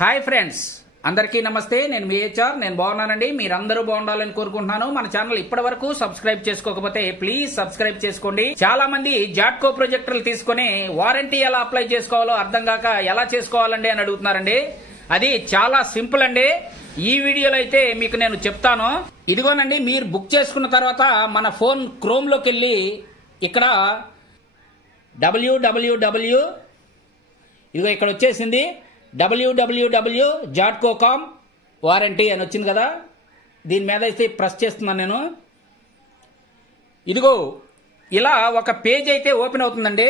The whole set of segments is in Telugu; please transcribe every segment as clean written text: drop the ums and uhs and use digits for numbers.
హాయ్ ఫ్రెండ్స్, అందరికీ నమస్తే. నేను మీ హెచ్ఆర్. నేను బాగున్నానండి. మీరందరూ బాగుండాలని కోరుకుంటున్నాను. మన ఛానల్ ఇప్పటి వరకు సబ్స్క్రైబ్ చేసుకోకపోతే ప్లీజ్ సబ్స్క్రైబ్ చేసుకోండి. చాలా మంది జాట్కో ప్రొజెక్టర్లు తీసుకుని వారంటీ ఎలా అప్లై చేసుకోవాలో అర్థం కాక ఎలా చేసుకోవాలండి అని అడుగుతున్నారండి. అది చాలా సింపుల్ అండి. ఈ వీడియోలో అయితే మీకు నేను చెప్తాను. ఇదిగోనండి, మీరు బుక్ చేసుకున్న తర్వాత మన ఫోన్ క్రోమ్ లోకి వెళ్ళి ఇక్కడ www ఇదిగో ఇక్కడ వచ్చేసింది www.jatco.com వారంటీ అని వచ్చింది కదా. దీని మీద అయితే ప్రెస్ చేస్తున్నాను నేను. ఇదిగో ఇలా ఒక పేజ్ అయితే ఓపెన్ అవుతుందండి.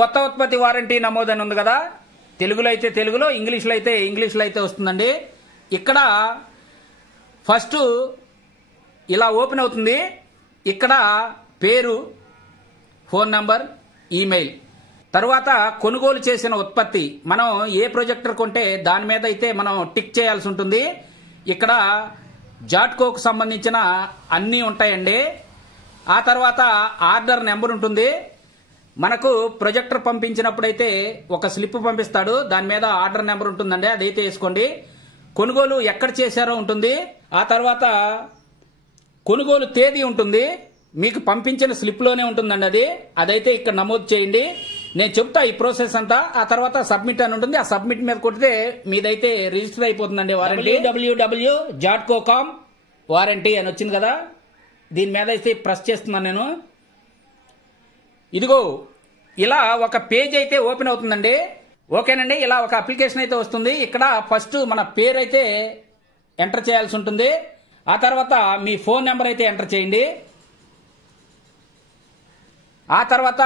కొత్త ఉత్పత్తి వారంటీ నమోదని ఉంది కదా. తెలుగులో అయితే తెలుగులో, ఇంగ్లీష్లో అయితే వస్తుందండి. ఇక్కడ ఫస్ట్ ఇలా ఓపెన్ అవుతుంది. ఇక్కడ పేరు, ఫోన్ నంబర్, ఈమెయిల్, తరువాత కొనుగోలు చేసిన ఉత్పత్తి, మనం ఏ ప్రొజెక్టర్ కొంటే దాని మీద అయితే మనం టిక్ చేయాల్సి ఉంటుంది. ఇక్కడ జాట్కోకు సంబంధించిన అన్నీ ఉంటాయండి. ఆ తర్వాత ఆర్డర్ నెంబర్ ఉంటుంది. మనకు ప్రొజెక్టర్ పంపించినప్పుడైతే ఒక స్లిప్ పంపిస్తాడు, దాని మీద ఆర్డర్ నెంబర్ ఉంటుందండి, అదైతే వేసుకోండి. కొనుగోలు ఎక్కడ చేశారో ఉంటుంది. ఆ తర్వాత కొనుగోలు తేదీ ఉంటుంది, మీకు పంపించిన స్లిప్లోనే ఉంటుందండి. అదైతే ఇక్కడ నమోదు చేయండి. నేను చెప్తా ఈ ప్రాసెస్ అంతా. ఆ తర్వాత సబ్మిట్ అని ఉంటుంది. ఆ సబ్మిట్ మీద కొడితే మీదైతే రిజిస్టర్ అయిపోతుందండి వారంటీ. www.jatco.com వారంటీ అని వచ్చింది కదా. దీని మీద అయితే ప్రెస్ చేస్తున్నాను నేను. ఇదిగో ఇలా ఒక పేజ్ అయితే ఓపెన్ అవుతుందండి. ఓకేనండి, ఇలా ఒక అప్లికేషన్ అయితే వస్తుంది. ఇక్కడ ఫస్ట్ మన పేరు అయితే ఎంటర్ చేయాల్సి ఉంటుంది. ఆ తర్వాత మీ ఫోన్ నెంబర్ అయితే ఎంటర్ చేయండి. ఆ తర్వాత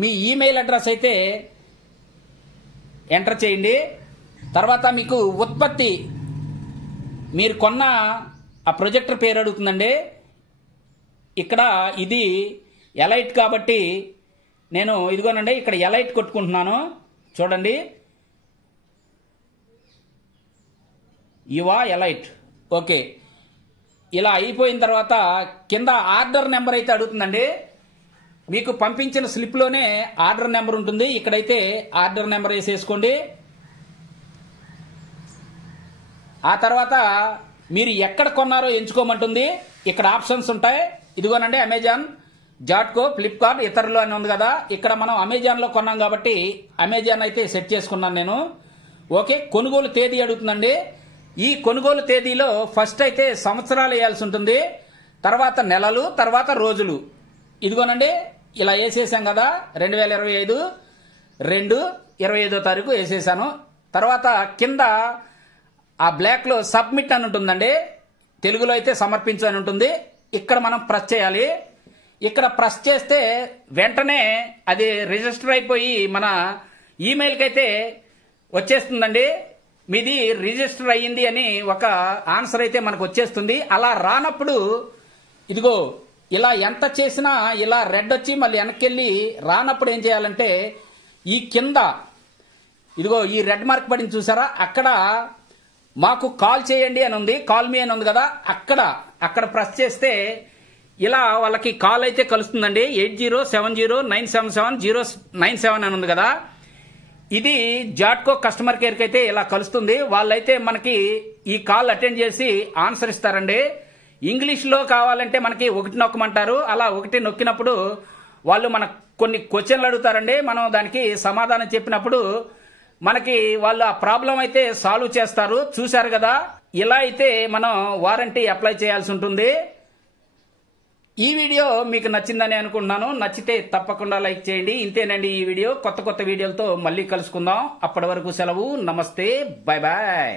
మీ ఈమెయిల్ అడ్రస్ అయితే ఎంటర్ చేయండి. తర్వాత మీకు ఉత్పత్తి, మీరు కొన్న ఆ ప్రొజెక్టర్ పేరు అడుగుతుందండి. ఇక్కడ ఇది ఎలైట్ కాబట్టి నేను ఇదిగోనండి ఇక్కడ ఎలైట్ కొట్టుకుంటున్నాను. చూడండి, యువా ఎలైట్. ఓకే, ఇలా అయిపోయిన తర్వాత కింద ఆర్డర్ నెంబర్ అయితే అడుగుతుందండి. మీకు పంపించిన స్లిప్లోనే ఆర్డర్ నెంబర్ ఉంటుంది. ఇక్కడైతే ఆర్డర్ నెంబర్ వేసేసుకోండి. ఆ తర్వాత మీరు ఎక్కడ కొన్నారో ఎంచుకోమంటుంది. ఇక్కడ ఆప్షన్స్ ఉంటాయి. ఇదిగోనండి, అమెజాన్, జాట్కో, ఫ్లిప్కార్ట్, ఇతరులు అని ఉంది కదా. ఇక్కడ మనం అమెజాన్లో కొన్నాం కాబట్టి అమెజాన్ అయితే సెట్ చేసుకున్నాను నేను. ఓకే, కొనుగోలు తేదీ అడుగుతుందండి. ఈ కొనుగోలు తేదీలో ఫస్ట్ అయితే సంవత్సరాలు వేయాల్సి ఉంటుంది, తర్వాత నెలలు, తర్వాత రోజులు. ఇదిగోనండి ఇలా వేసేసాం కదా. 2025 2/25 వేసేసాను. తర్వాత కింద ఆ బ్లాక్లో సబ్మిట్ అని ఉంటుందండి. తెలుగులో అయితే సమర్పించు అని ఉంటుంది. ఇక్కడ మనం ప్రెస్ చేయాలి. ఇక్కడ ప్రెస్ చేస్తే వెంటనే అది రిజిస్టర్ అయిపోయి మన ఈమెయిల్కి అయితే వచ్చేస్తుందండి. మీది రిజిస్టర్ అయ్యింది అని ఒక ఆన్సర్ అయితే మనకు వచ్చేస్తుంది. అలా రానప్పుడు ఇదిగో ఇలా ఎంత చేసినా ఇలా రెడ్ వచ్చి మళ్ళీ వెనక్కి వెళ్ళి రానప్పుడు ఏం చేయాలంటే ఈ కింద ఇదిగో ఈ రెడ్ మార్క్ పడింది చూసారా, అక్కడ మాకు కాల్ చేయండి అని ఉంది, కాల్ మీ అని ఉంది కదా. అక్కడ ప్రెస్ చేస్తే ఇలా వాళ్ళకి కాల్ అయితే కలుస్తుందండి. 8070977097 అని ఉంది కదా. ఇది జాట్కో కస్టమర్ కేర్కి అయితే ఇలా కలుస్తుంది. వాళ్ళైతే మనకి ఈ కాల్ అటెండ్ చేసి ఆన్సర్ ఇస్తారండి. ఇంగ్లీష్లో కావాలంటే మనకి 1 నొక్కమంటారు. అలా 1 నొక్కినప్పుడు వాళ్ళు మనకు కొన్ని క్వశ్చన్లు అడుగుతారండి. మనం దానికి సమాధానం చెప్పినప్పుడు మనకి వాళ్ళు ఆ ప్రాబ్లం అయితే సాల్వ్ చేస్తారు. చూశారు కదా, ఇలా అయితే మనం వారంటీ అప్లై చేయాల్సి ఉంటుంది. ఈ వీడియో మీకు నచ్చిందని అనుకుంటున్నాను. నచ్చితే తప్పకుండా లైక్ చేయండి. ఇంతేనండి ఈ వీడియో. కొత్త వీడియోలతో మళ్ళీ కలుసుకుందాం. అప్పటి వరకు సెలవు. నమస్తే, బాయ్ బాయ్.